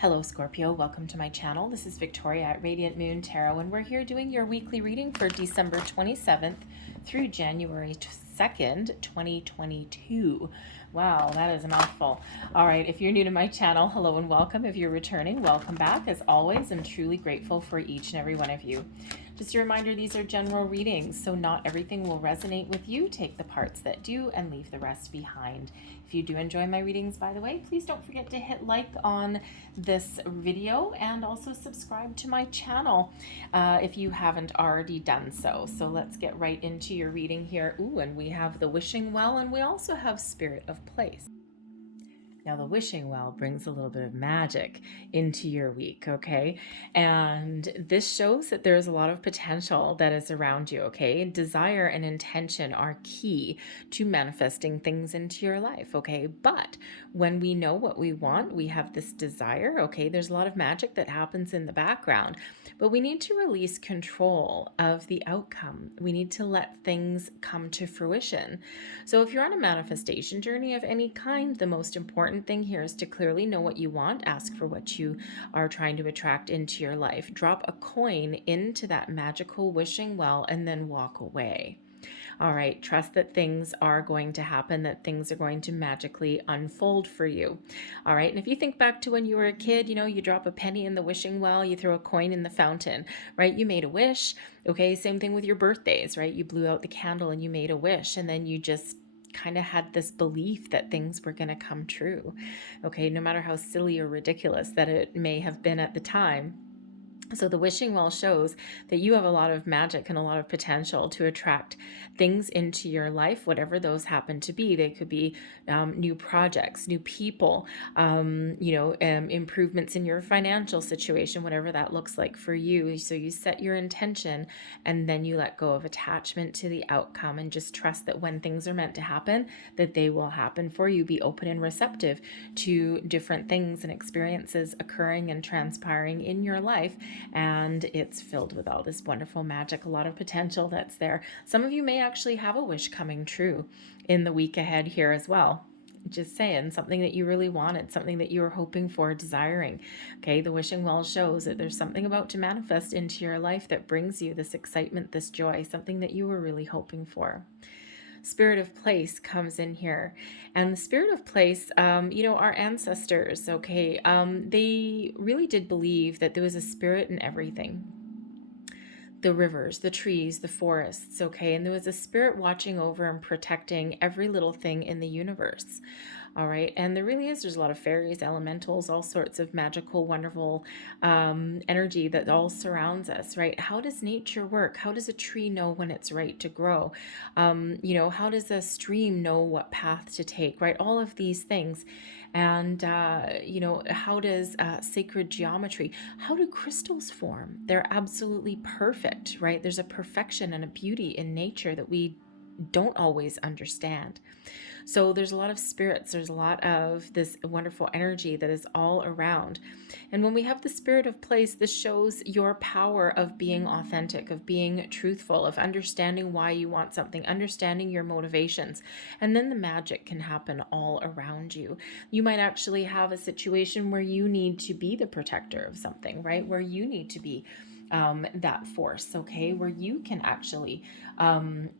Hello Scorpio, welcome to my channel. This is Victoria at Radiant Moon Tarot, and we're here doing your weekly reading for December 27th through January 2nd, 2022. Wow, that is a mouthful. All right, if you're new to my channel, hello and welcome. If you're returning, welcome back. As always, I'm truly grateful for each and every one of you. Just a reminder, these are general readings, so not everything will resonate with you. Take the parts that do and leave the rest behind. If you do enjoy my readings, by the way, please don't forget to hit like on this video and also subscribe to my channel if you haven't already done so. So let's get right into your reading here. Ooh, and we have the Wishing Well, and we also have Spirit of Place. Now, the Wishing Well brings a little bit of magic into your week, okay? And this shows that there's a lot of potential that is around you, okay? Desire and intention are key to manifesting things into your life, okay? But when we know what we want, we have this desire, okay? There's a lot of magic that happens in the background, but we need to release control of the outcome. We need to let things come to fruition. So if you're on a manifestation journey of any kind, the most important thing here is to clearly know what you want, ask for what you are trying to attract into your life, drop a coin into that magical wishing well, and then walk away. All right, trust that things are going to happen, that things are going to magically unfold for you. All right, and if you think back to when you were a kid, you drop a penny in the wishing well, you throw a coin in the fountain, right? You made a wish. Okay, same thing with your birthdays, right? You blew out the candle and you made a wish, and then you just kind of had this belief that things were going to come true. Okay, no matter how silly or ridiculous that it may have been at the time. So the wishing well shows that you have a lot of magic and a lot of potential to attract things into your life, whatever those happen to be. They could be new projects, new people, improvements in your financial situation, whatever that looks like for you. So you set your intention and then you let go of attachment to the outcome and just trust that when things are meant to happen, that they will happen for you. Be open and receptive to different things and experiences occurring and transpiring in your life. And it's filled with all this wonderful magic, a lot of potential that's there. Some of you may actually have a wish coming true in the week ahead here as well. Just saying, something that you really wanted, something that you were hoping for, desiring. Okay, the wishing well shows that there's something about to manifest into your life that brings you this excitement, this joy, something that you were really hoping for. Spirit of Place comes in here, and the Spirit of Place, our ancestors, okay, they really did believe that there was a spirit in everything. The rivers, the trees, the forests, okay, and there was a spirit watching over and protecting every little thing in the universe. All right, and there's a lot of fairies, elementals, all sorts of magical, wonderful energy that all surrounds us, right? How does nature work? How does a tree know when it's right to grow? How does a stream know what path to take, right? All of these things. And, how does sacred geometry, how do crystals form? They're absolutely perfect, right? There's a perfection and a beauty in nature that we don't always understand. So there's a lot of spirits, there's a lot of this wonderful energy that is all around. And when we have the Spirit of Place, this shows your power of being authentic, of being truthful, of understanding why you want something, understanding your motivations. And then the magic can happen all around you. You might actually have a situation where you need to be the protector of something, right? Where you need to be that force, okay, where you can actually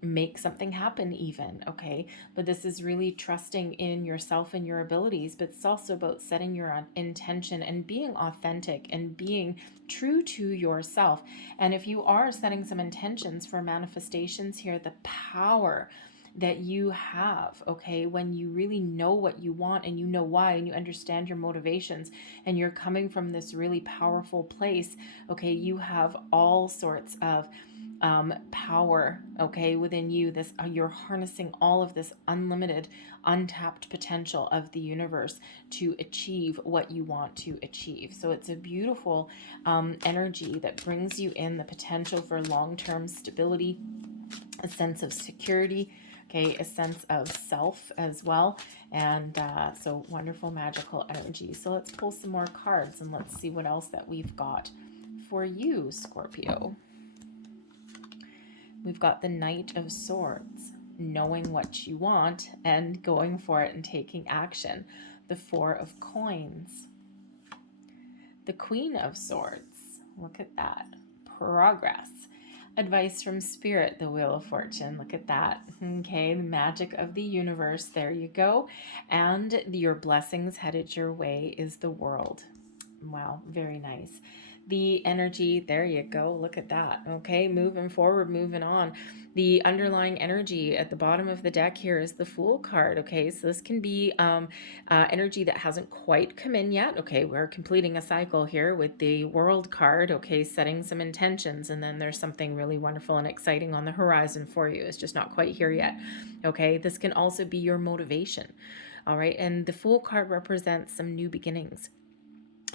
make something happen even, okay? But this is really trusting in yourself and your abilities, but it's also about setting your intention and being authentic and being true to yourself. And if you are setting some intentions for manifestations here, the power that you have, okay, when you really know what you want and you know why and you understand your motivations and you're coming from this really powerful place, okay, you have all sorts of power, okay, within you. This you're harnessing all of this unlimited, untapped potential of the universe to achieve what you want to achieve. So it's a beautiful energy that brings you in the potential for long-term stability, a sense of security, okay, a sense of self as well. And so wonderful magical energy. So let's pull some more cards and let's see what else that we've got for you, Scorpio. We've got the Knight of Swords, knowing what you want and going for it and taking action. The Four of Coins, The Queen of Swords. Look at that. Progress. Advice from Spirit, the Wheel of Fortune. Look at that. Okay, the magic of the universe. There you go. And your blessings headed your way is the World. Wow, very nice. The energy, there you go. Look at that. Okay, moving forward, moving on. The underlying energy at the bottom of the deck here is the Fool card. Okay, so this can be energy that hasn't quite come in yet. Okay, we're completing a cycle here with the World card. Okay, setting some intentions, and then there's something really wonderful and exciting on the horizon for you. It's just not quite here yet. Okay, this can also be your motivation. All right, and the Fool card represents some new beginnings,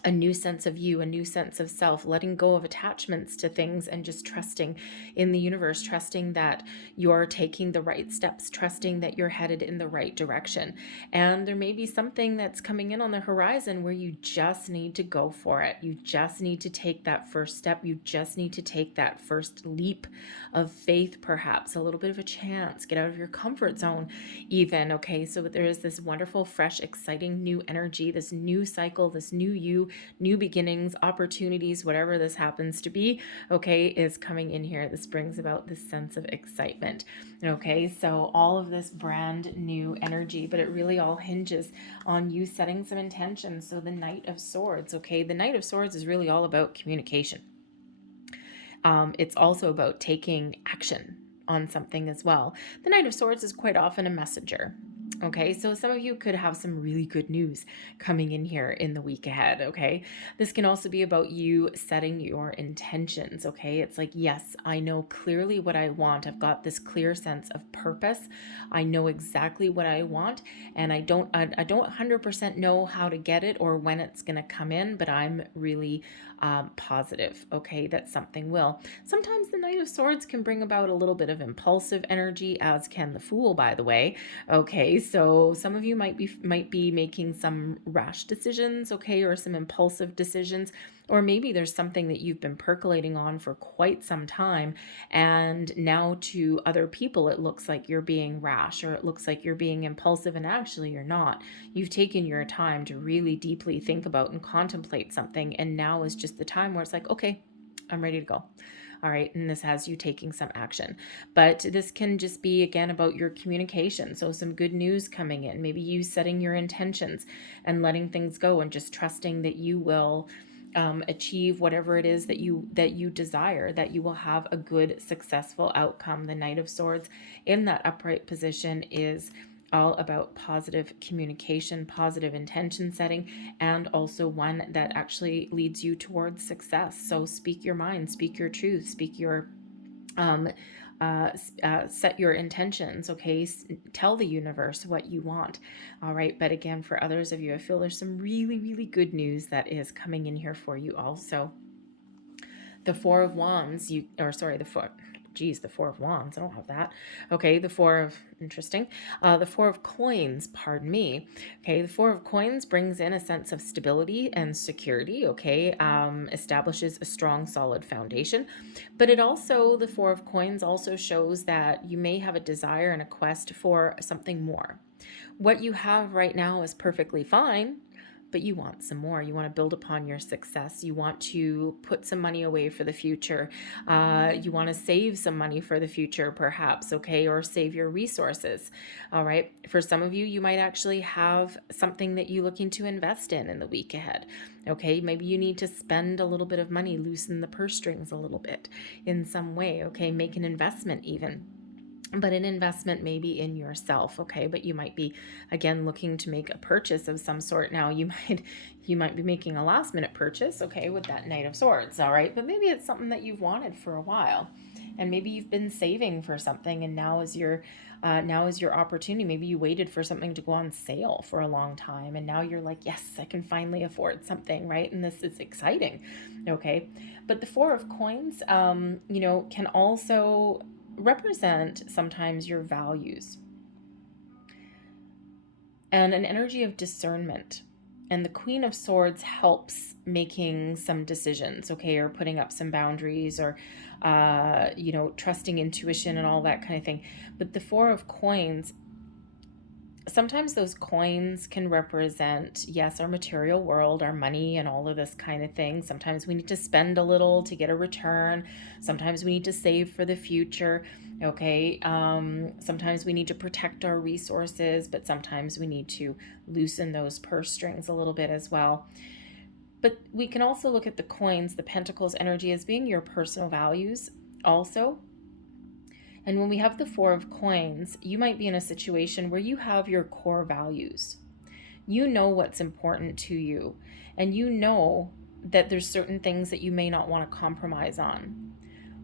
a new sense of you, a new sense of self, letting go of attachments to things and just trusting in the universe, trusting that you're taking the right steps, trusting that you're headed in the right direction. And there may be something that's coming in on the horizon where you just need to go for it. You just need to take that first step. You just need to take that first leap of faith, perhaps a little bit of a chance, get out of your comfort zone even. Okay, so there is this wonderful, fresh, exciting new energy, this new cycle, this new you, new beginnings, opportunities, whatever this happens to be, okay, is coming in here. This brings about this sense of excitement. Okay, so all of this brand new energy, but it really all hinges on you setting some intentions. So the Knight of Swords, okay, the Knight of Swords is really all about communication. It's also about taking action on something as well. The Knight of Swords is quite often a messenger. Okay, so some of you could have some really good news coming in here in the week ahead. Okay, this can also be about you setting your intentions. Okay, it's like, yes, I know clearly what I want. I've got this clear sense of purpose. I know exactly what I want, and I don't 100% know how to get it or when it's going to come in, but I'm really positive, okay, that something will. Sometimes the Knight of Swords can bring about a little bit of impulsive energy, as can the Fool, by the way. Okay, so some of you might be making some rash decisions, okay, or some impulsive decisions, or maybe there's something that you've been percolating on for quite some time, and now to other people it looks like you're being rash, or it looks like you're being impulsive, and actually you're not. You've taken your time to really deeply think about and contemplate something, and now is just the time where it's like, okay, I'm ready to go. All right, and this has you taking some action. But this can just be, again, about your communication. So some good news coming in, maybe you setting your intentions and letting things go and just trusting that you will achieve whatever it is that you desire, that you will have a good, successful outcome. The Knight of Swords in that upright position is all about positive communication, positive intention setting, and also one that actually leads you towards success. So speak your mind, speak your truth, speak your set your intentions, okay? Tell the universe what you want. All right, but again, for others of you, I feel there's some really, really good news that is coming in here for you also. The Four of Wands, the Four of Wands, I don't have that. Okay, the Four of Coins, pardon me. Okay, the Four of Coins brings in a sense of stability and security, okay, establishes a strong, solid foundation. But the Four of Coins also shows that you may have a desire and a quest for something more. What you have right now is perfectly fine, but you want some more. You want to build upon your success. You want to put some money away for the future. You want to save some money for the future, perhaps, okay, or save your resources. All right. For some of you, you might actually have something that you're looking to invest in the week ahead. Okay, maybe you need to spend a little bit of money, loosen the purse strings a little bit in some way. Okay, make an investment even. But an investment maybe in yourself, okay? But you might be, again, looking to make a purchase of some sort. Now you might be making a last minute purchase, okay, with that Knight of Swords, all right? But maybe it's something that you've wanted for a while, and maybe you've been saving for something, and now is your opportunity. Maybe you waited for something to go on sale for a long time, and now you're like, yes, I can finally afford something, right? And this is exciting, okay? But the Four of Coins, can also represent sometimes your values and an energy of discernment. And the Queen of Swords helps making some decisions, okay, or putting up some boundaries, or trusting intuition and all that kind of thing. But the Four of Coins sometimes those coins can represent, yes, our material world, our money, and all of this kind of thing. Sometimes we need to spend a little to get a return. Sometimes we need to save for the future. Okay. Sometimes we need to protect our resources, but sometimes we need to loosen those purse strings a little bit as well. But we can also look at the coins, the pentacles energy, as being your personal values also. And when we have the Four of Coins, you might be in a situation where you have your core values. You know what's important to you, and you know that there's certain things that you may not want to compromise on.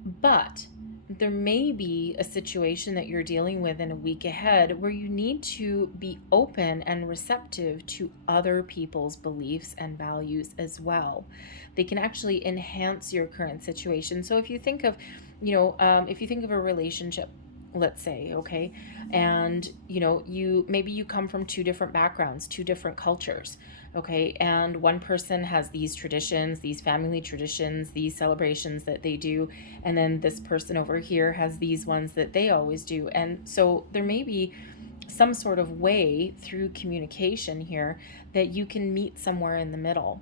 But there may be a situation that you're dealing with in a week ahead where you need to be open and receptive to other people's beliefs and values as well. They can actually enhance your current situation. So if you think of, if you think of a relationship, let's say, okay, and you come from two different backgrounds, two different cultures, okay, and one person has these traditions, these family traditions, these celebrations that they do, and then this person over here has these ones that they always do. And so there may be some sort of way through communication here that you can meet somewhere in the middle,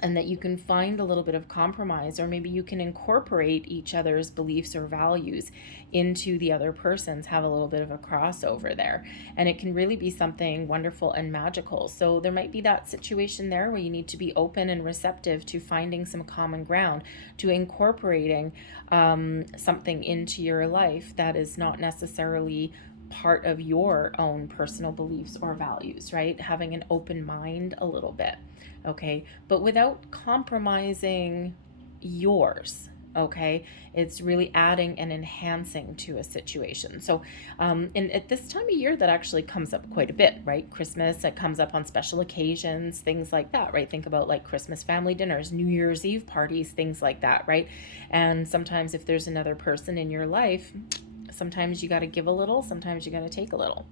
and that you can find a little bit of compromise, or maybe you can incorporate each other's beliefs or values into the other person's, have a little bit of a crossover there, and it can really be something wonderful and magical. So there might be that situation there where you need to be open and receptive to finding some common ground, to incorporating something into your life that is not necessarily part of your own personal beliefs or values, right? Having an open mind a little bit, okay? But without compromising yours, okay? It's really adding and enhancing to a situation. So, and at this time of year, that actually comes up quite a bit, right? Christmas, it comes up on special occasions, things like that, right? Think about like Christmas family dinners, New Year's Eve parties, things like that, right? And sometimes if there's another person in your life, sometimes you got to give a little, sometimes you got to take a little.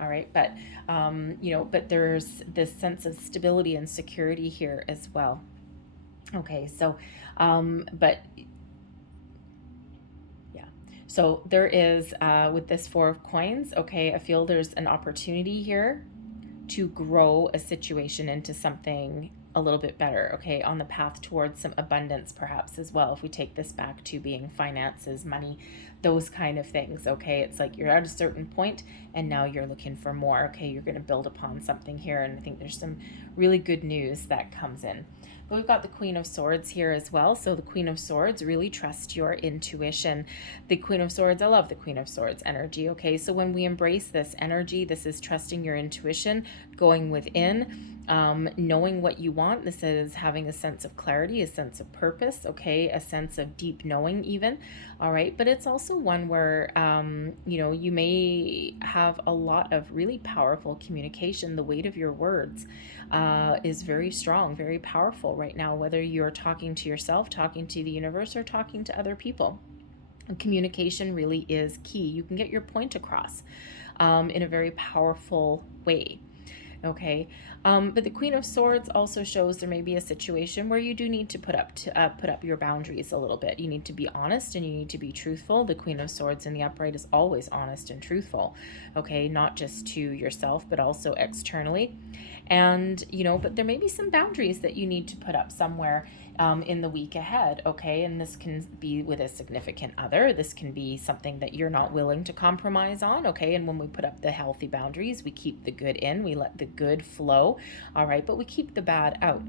All right. But, but there's this sense of stability and security here as well. Okay. So, but yeah. So there is, with this Four of Coins, okay, I feel there's an opportunity here to grow a situation into something a little bit better, okay, on the path towards some abundance perhaps as well, if we take this back to being finances, money, those kind of things, okay? It's like you're at a certain point and now you're looking for more, okay? You're going to build upon something here, and I think there's some really good news that comes in. But we've got the Queen of Swords here as well. So the Queen of Swords, really trust your intuition. The Queen of Swords, I love the Queen of Swords energy, okay? So when we embrace this energy, this is trusting your intuition, going within, knowing what you want. This is having a sense of clarity, a sense of purpose, okay? A sense of deep knowing even, all right? But it's also one where, you may have a lot of really powerful communication. The weight of your words is very strong, very powerful right now, whether you're talking to yourself, talking to the universe, or talking to other people. Communication really is key. You can get your point across in a very powerful way. Okay, but the Queen of Swords also shows there may be a situation where you do need to put up your boundaries a little bit. You need to be honest and you need to be truthful. The Queen of Swords in the upright is always honest and truthful, okay, not just to yourself but also externally. And but there may be some boundaries that you need to put up somewhere in the week ahead, okay? And this can be with a significant other. This can be something that you're not willing to compromise on, okay? And when we put up the healthy boundaries, we keep the good in, we let the good flow, all right? But we keep the bad out,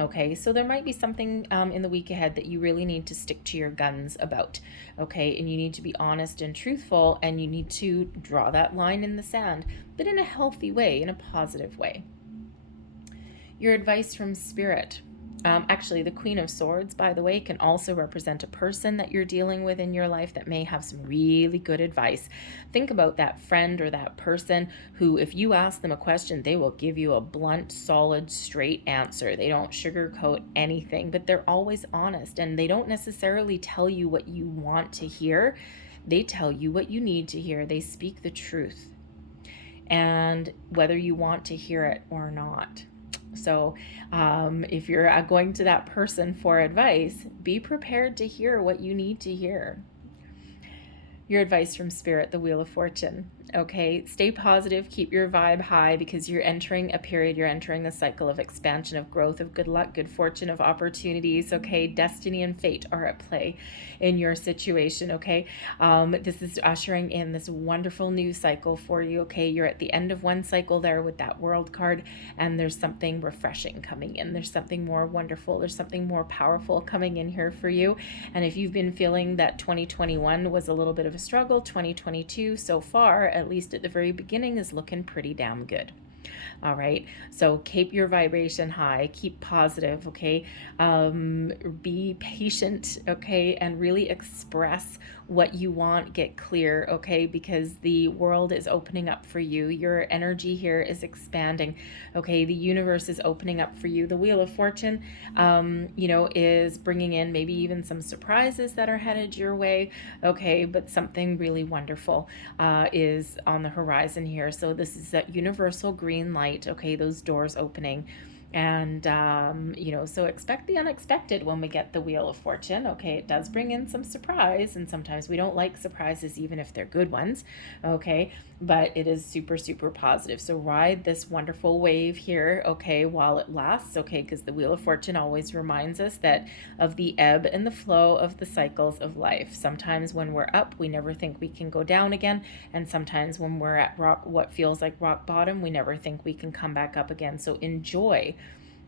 okay? So there might be something in the week ahead that you really need to stick to your guns about, okay? And you need to be honest and truthful, and you need to draw that line in the sand, but in a healthy way, in a positive way. Your advice from Spirit. Actually, the Queen of Swords, by the way, can also represent a person that you're dealing with in your life that may have some really good advice. Think about that friend or that person who, if you ask them a question, they will give you a blunt, solid, straight answer. They don't sugarcoat anything, but they're always honest, and they don't necessarily tell you what you want to hear. They tell you what you need to hear. They speak the truth, and whether you want to hear it or not. So if you're going to that person for advice, be prepared to hear what you need to hear. Your advice from Spirit, the Wheel of Fortune. Okay, stay positive, keep your vibe high, because you're entering a period, you're entering the cycle of expansion, of growth, of good luck, good fortune, of opportunities. Okay, destiny and fate are at play in your situation. Okay, this is ushering in this wonderful new cycle for you. Okay, you're at the end of one cycle there with that world card, and there's something refreshing coming in. There's something more wonderful, there's something more powerful coming in here for you. And if you've been feeling that 2021 was a little bit of a struggle, 2022 so far, at least at the very beginning, is looking pretty damn good. All right, so keep your vibration high, keep positive. Okay, be patient. Okay, and really express what you want, get clear. Okay, because the world is opening up for you, your energy here is expanding. Okay, the universe is opening up for you. The Wheel of Fortune is bringing in maybe even some surprises that are headed your way. Okay, but something really wonderful is on the horizon here. So this is that universal green light. Okay, those doors opening. And, so expect the unexpected when we get the Wheel of Fortune. Okay, it does bring in some surprise, and sometimes we don't like surprises, even if they're good ones. Okay, but it is super, super positive. So ride this wonderful wave here, okay, while it lasts. Okay, because the Wheel of Fortune always reminds us that of the ebb and the flow of the cycles of life. Sometimes when we're up, we never think we can go down again. And sometimes when we're at what feels like rock bottom, we never think we can come back up again. So enjoy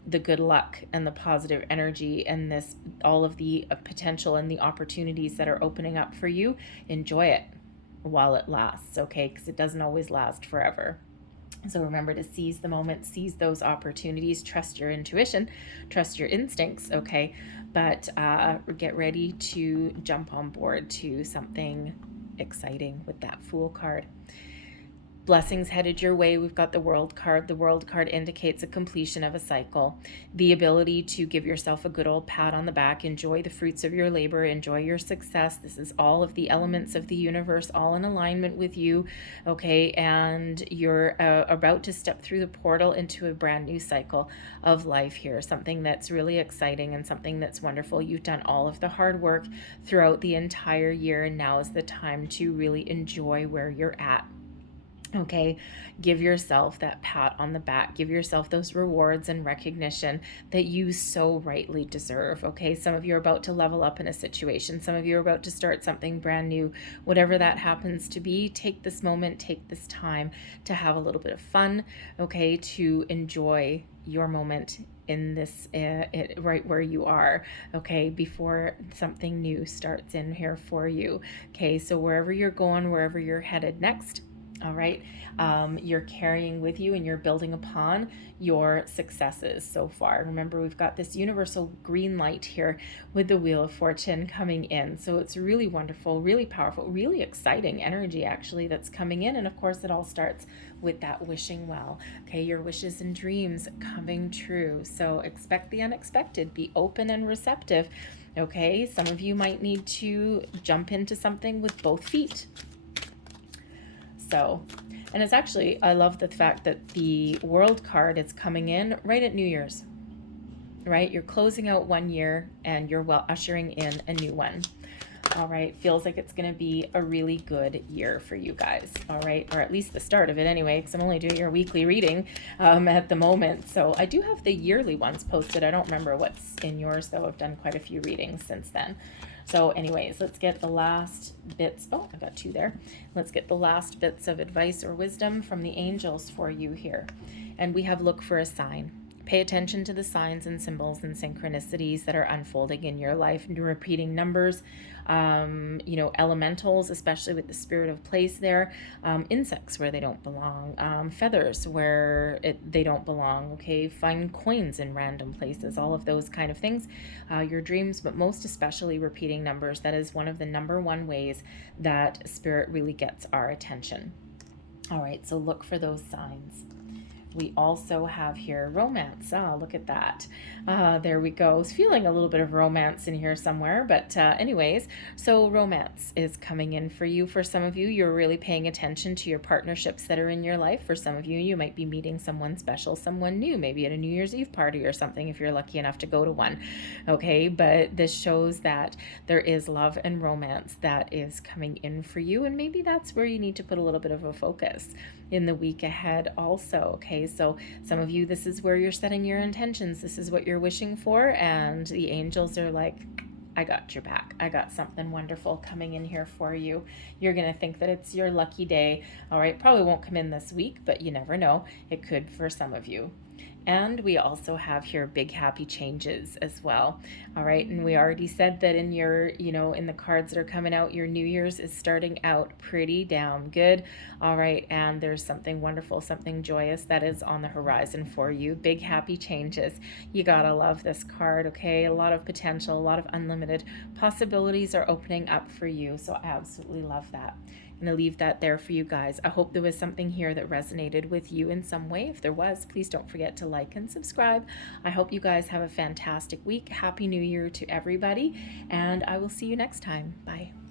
the good luck and the positive energy and this, all of the potential and the opportunities that are opening up for you. Enjoy it while it lasts, okay? Because it doesn't always last forever. So remember to seize the moment, seize those opportunities, trust your intuition, trust your instincts, okay? But get ready to jump on board to something exciting with that Fool card. Blessings headed your way. We've got the World card. The World card indicates a completion of a cycle, the ability to give yourself a good old pat on the back, enjoy the fruits of your labor, enjoy your success. This is all of the elements of the universe, all in alignment with you, okay? And you're about to step through the portal into a brand new cycle of life here, something that's really exciting and something that's wonderful. You've done all of the hard work throughout the entire year, and now is the time to really enjoy where you're at. Okay, give yourself that pat on the back. Give yourself those rewards and recognition that you so rightly deserve. Okay, some of you are about to level up in a situation. Some of you are about to start something brand new. Whatever that happens to be, take this moment, take this time to have a little bit of fun. Okay, to enjoy your moment in this right where you are, okay, before something new starts in here for you. Okay, so wherever you're going, wherever you're headed next, all right, you're carrying with you and you're building upon your successes so far. Remember, we've got this universal green light here with the Wheel of Fortune coming in. So it's really wonderful, really powerful, really exciting energy actually that's coming in. And of course, it all starts with that wishing well. Okay, your wishes and dreams coming true. So expect the unexpected, be open and receptive. Okay, some of you might need to jump into something with both feet. So, and it's actually, I love the fact that the World card is coming in right at New Year's, right? You're closing out one year and you're ushering in a new one. All right, feels like it's going to be a really good year for you guys. All right, or at least the start of it anyway, because I'm only doing your weekly reading at the moment. So I do have the yearly ones posted. I don't remember what's in yours, though. I've done quite a few readings since then. So anyways, let's get the last bits. Oh, I got two there. Let's get the last bits of advice or wisdom from the angels for you here. And we have look for a sign. Pay attention to the signs and symbols and synchronicities that are unfolding in your life. And repeating numbers, elementals, especially with the spirit of place there, insects where they don't belong, feathers where they don't belong, okay, find coins in random places, all of those kind of things, your dreams, but most especially repeating numbers. That is one of the number one ways that spirit really gets our attention. All right, so look for those signs. we also have here romance. Oh, look at that. There we go. I was feeling a little bit of romance in here somewhere. But anyways, so romance is coming in for you. For some of you, you're really paying attention to your partnerships that are in your life. For some of you, you might be meeting someone special, someone new, maybe at a New Year's Eve party or something if you're lucky enough to go to one. Okay, but this shows that there is love and romance that is coming in for you. And maybe that's where you need to put a little bit of a focus in the week ahead also. Okay, so some of you, this is where you're setting your intentions. This is what you're wishing for, and the angels are like, I got your back. I got something wonderful coming in here for you. You're going to think that it's your lucky day. All right, probably won't come in this week, but you never know. It could for some of you. And we also have here big happy changes as well. All right. And we already said that in your, in the cards that are coming out, your New Year's is starting out pretty damn good. All right. And there's something wonderful, something joyous that is on the horizon for you. Big happy changes. You got to love this card. Okay. A lot of potential, a lot of unlimited possibilities are opening up for you. So I absolutely love that. I'm going to leave that there for you guys. I hope there was something here that resonated with you in some way. If there was, please don't forget to like and subscribe. I hope you guys have a fantastic week. Happy New Year to everybody, and I will see you next time. Bye.